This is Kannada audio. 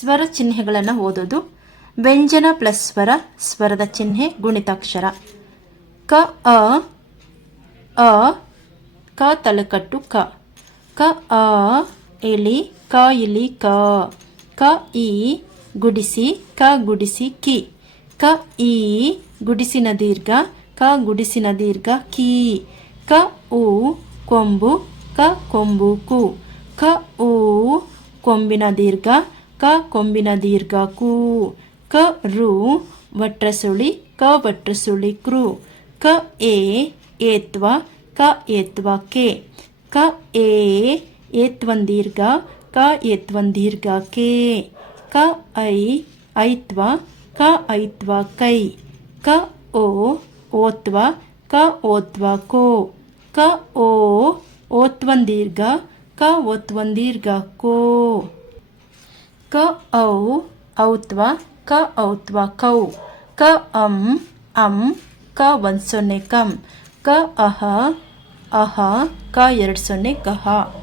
ಸ್ವರ ಚಿಹ್ನೆಗಳನ್ನು ಓದೋದು. ವ್ಯಂಜನ ಪ್ಲಸ್ ಸ್ವರ, ಸ್ವರದ ಚಿಹ್ನೆ ಗುಣಿತಾಕ್ಷರ. ಕ ಅ ಅ, ಕ ತಲೆಕಟ್ಟು ಕ. ಕ ಅ ಇಲಿ, ಕ ಇಲಿ ಕ. ಕ ಇ ಗುಡಿಸಿ, ಕ ಗುಡಿಸಿ ಕಿ. ಕ ಈ ಗುಡಿಸಿನ ದೀರ್ಘ, ಕ ಗುಡಿಸಿನ ದೀರ್ಘ ಕಿ. ಕ ಉ ಕೊಂಬು, ಕ ಕೊಂಬು ಕು. ಕ ಉ ಕೊಂಬಿನ ದೀರ್ಘ, ಕ ಕೊಂಬಿನ ದೀರ್ಘ ಕು. ಕ ರು ವಟ್ರಸುಳಿ, ಕ ವಟ್ರಸುಳಿ ಕೃ. ಕ ಎ ಏತ್ವ, ಕ ಏತ್ವ ಕೆ. ಕ ಎ ಏತ್ವನ್ ದೀರ್ಘ, ಕ ಏತ್ವನ್ ದೀರ್ಘ ಕೆ. ಕ ಐ ಐತ್ವ, ಕ ಐತ್ವ ಕೈ. ಕ ಓ ಓತ್ವ, ಕ ಓತ್ವ ಕೋ. ಕ ಓ ಓತ್ವನ್ ದೀರ್ಘ, ಕ ಓತ್ವನ್ ದೀರ್ಘ ಕೋ. ಕ ಔ ಔತ್ವ, ಕ ಔತ್ವ ಕೌ. ಕ ಅಂ ಕ 1 0 ಕಂ. ಕ ಅಹ ಅಹ, ಕ 2 0 ಕಹ.